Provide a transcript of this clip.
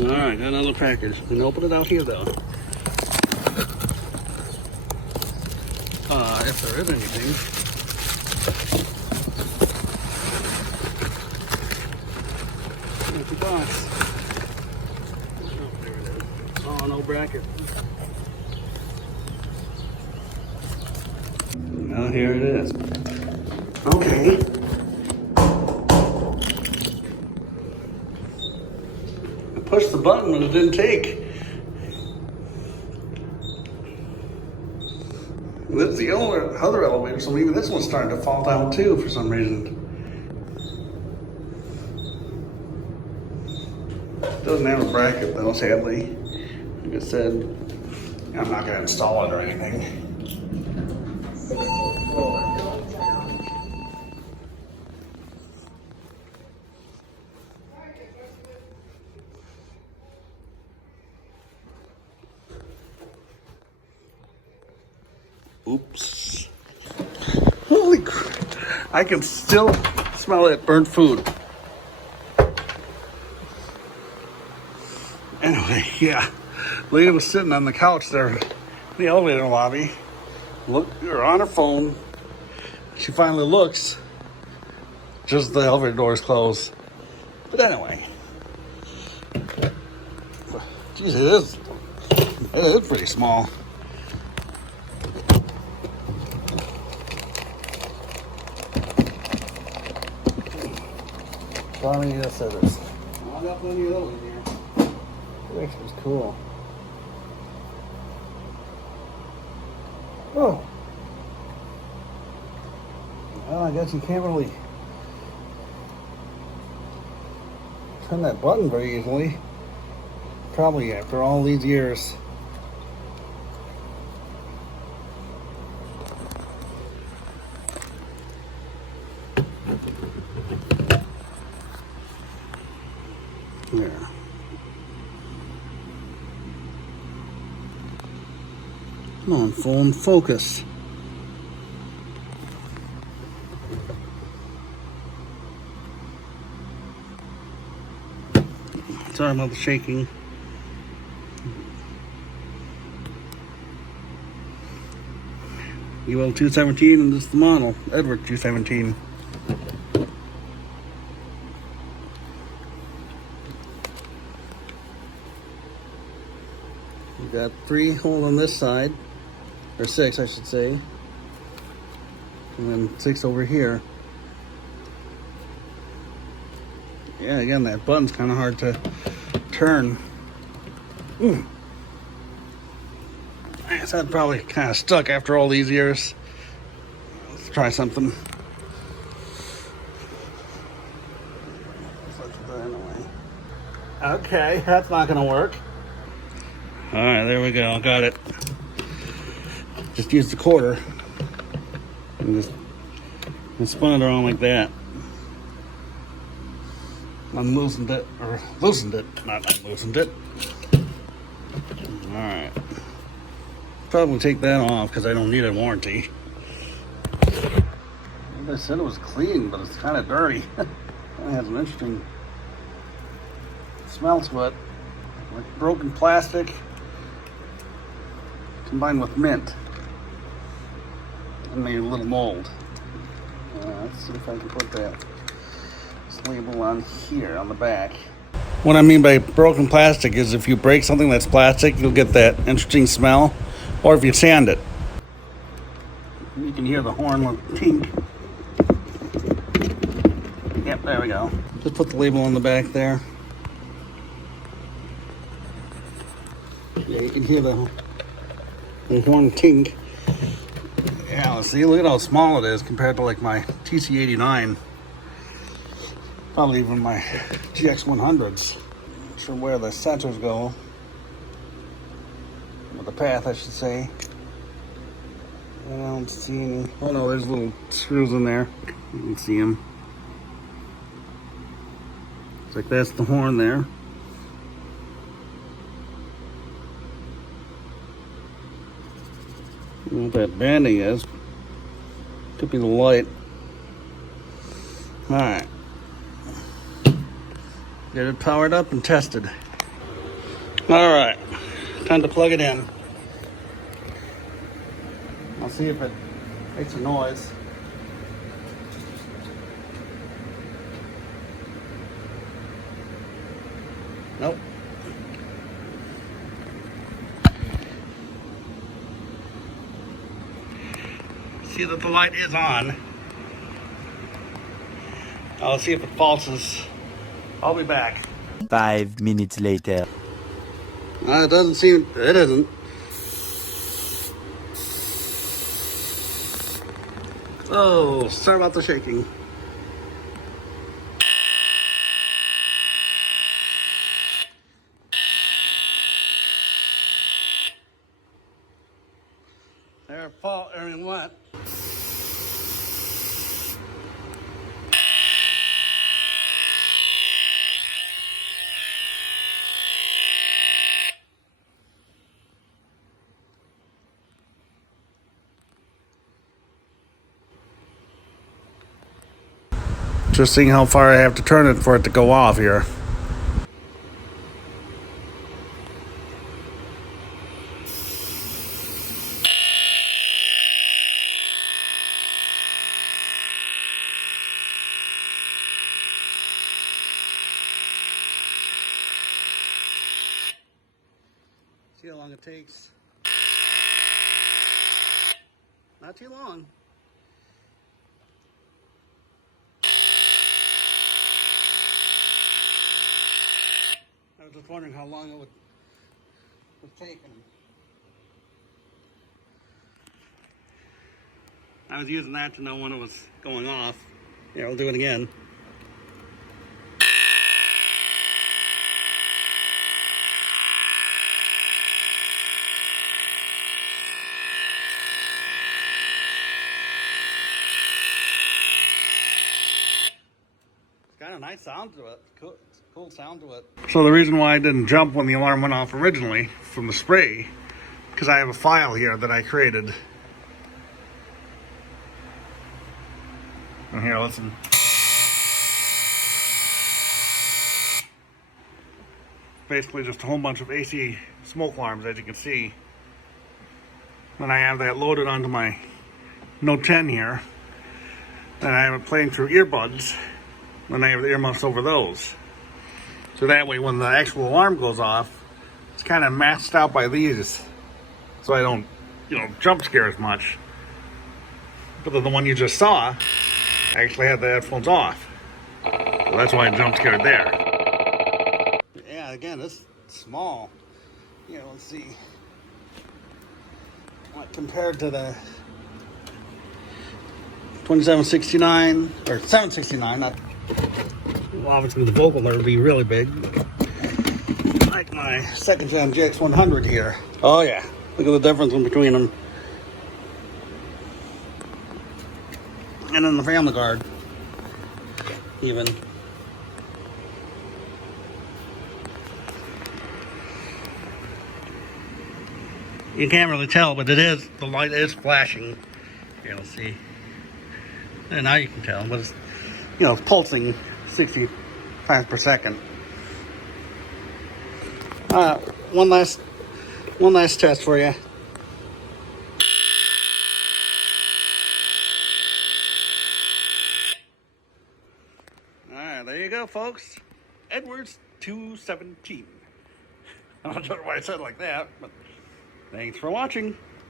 Alright, got another package. Gonna open it out here though. If there is anything. Empty box. Oh, there it is. Oh, no bracket. Now here it is. Okay. I pushed the button and it didn't take. This is the other elevator, so maybe this one's starting to fall down too for some reason. Doesn't have a bracket though, sadly. Like I said, I'm not gonna install it or anything. Oops. Holy crap. I can still smell that burnt food. Anyway, yeah. Lady was sitting on the couch there in the elevator lobby. Or on her phone. She finally looks. Just the elevator doors closed. But anyway. Geez, it is pretty small. How many of this is? I got plenty of those in here. That actually is cool. Oh. Well, I guess you can't really turn that button very easily. Probably after all these years. There. Come on, phone, focus. Sorry about the shaking. UL 217, and this is the model, Edward 217. We've got 3 holes on this side, or 6 I should say, and then 6 over here. Yeah, again, that button's kind of hard to turn. I guess I'd probably kind of stuck after all these years. Let's try something. Okay, that's not gonna work. All right, there we go, got it. Just used the quarter and spun it around like that. Unloosened it, or loosened it, not unloosened it. All right. Probably take that off because I don't need a warranty. I said it was clean, but it's kind of dirty. It has an interesting smell to it, like broken plastic combined with mint and maybe a little mold. Let's see if I can put this label on here on the back. What I mean by broken plastic is if you break something that's plastic, you'll get that interesting smell, or if you sand it. You can hear the horn look pink. Yep, there we go. Just put the label on the back there. Yeah, you can hear the horn tink. Yeah, let's see, look at how small it is compared to like my TC89. Probably even my GX100s. Not sure where the sensors go. Or the path, I should say. I don't see any. Oh no, there's little screws in there. You can see them. It's like that's the horn there. I don't know what that banding is. Could be the light. Alright. Get it powered up and tested. All right, time to plug it in. I'll see if it makes a noise. Nope. See that the light is on. I'll see if it pulses. I'll be back. 5 minutes later. It doesn't seem, it isn't. Oh, sorry about the shaking. There it fall, everything went. Just seeing how far I have to turn it for it to go off here. See how long it takes. Not too long. I was just wondering how long it would take. I was using that to know when it was going off. Yeah, we'll do it again. Got a nice sound to it. Cool sound to it. So the reason why I didn't jump when the alarm went off originally from the spray, because I have a file here that I created. And here, listen. Basically just a whole bunch of AC smoke alarms, as you can see. Then I have that loaded onto my Note 10 here. Then I have it playing through earbuds. Then I have the earmuffs over those. So that way when the actual alarm goes off, it's kind of masked out by these. So I don't, jump scare as much. But then the one you just saw, I actually had the headphones off. So that's why I jump scared there. Yeah, again, it's small. Let's see. What compared to the 2769 or 769, not obviously the vocal there would be really big. Like my second gen GX100 here. Oh yeah, look at the difference in between them. And then the Family Guard, even. You can't really tell, but the light is flashing. Here, let's see. And now you can tell, but it's, it's pulsing 60 times per second. One last test for you. Alright, there you go, folks. Edwards 217. I'm not sure why I said it like that, but thanks for watching.